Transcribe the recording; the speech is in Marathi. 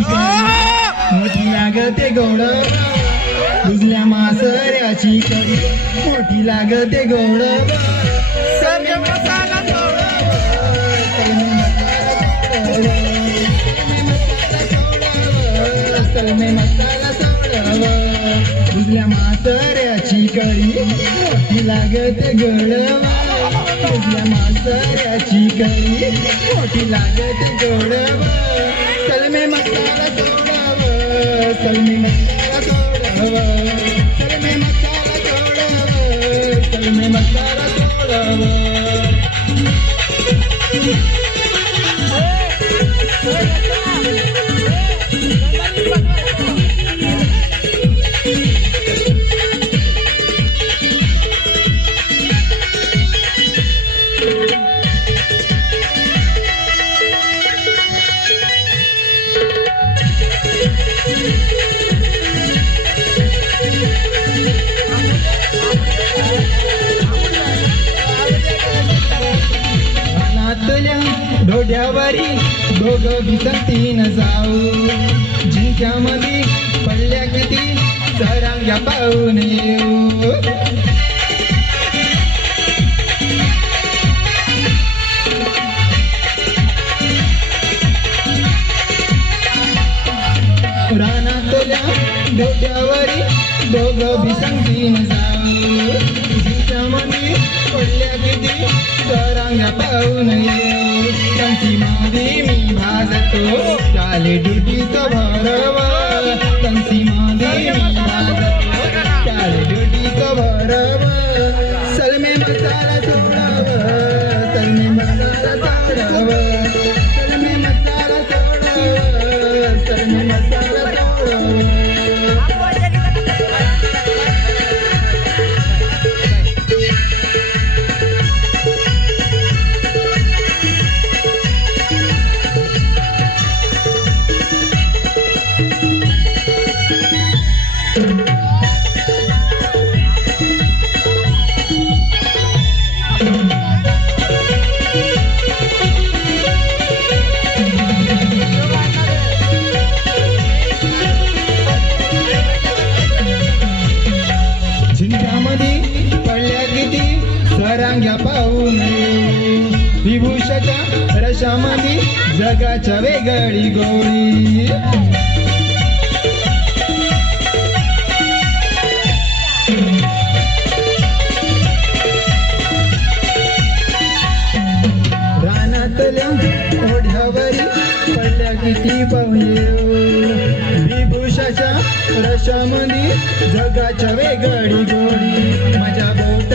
मासऱ्याची कळी मोठी लागते गोड बुजल्या मासऱ्याची कळी मोठी लागते गोड सलमे मसाला सोडव बुजल्या मासऱ्याची कळी मोठी लागते गोडवा बुजल्या मासऱ्याची कळी मोठी लागते गोडवा सलमे मसाला सोडव सलमे मसाला सोडव सलमे मसाला सोडव सलमे मसाला सोडव ढोड्यावरी दोघं भिसंतीन जाऊ जिंक्यामध्ये पडल्या किती सरांग्या पाहून येऊ रानातल्या ढोड्यावरी दोघं भिसंतीन जाऊ जिंक्यामध्ये पडल्या किती सरांग्या पाहून येऊ कंसी मादी मी भाजतो चाले ड्युटीचं भरव कंसी मादी मी भाजतो चाले ड्युटीचं भरव सलमे मसाला सोडव सलमे मसाला सोडव सलमे मसाला सोडव सलमे मसाला सोडव सरांग्या पाहून विभूषाच्या रशामध्ये जगाच्या वेगळी गोडी रानातल्या ओढ्यावरी पडल्या किती पाहून विभूषाच्या रशामध्ये जगाच्या वेगळी गोडी माझ्या बोट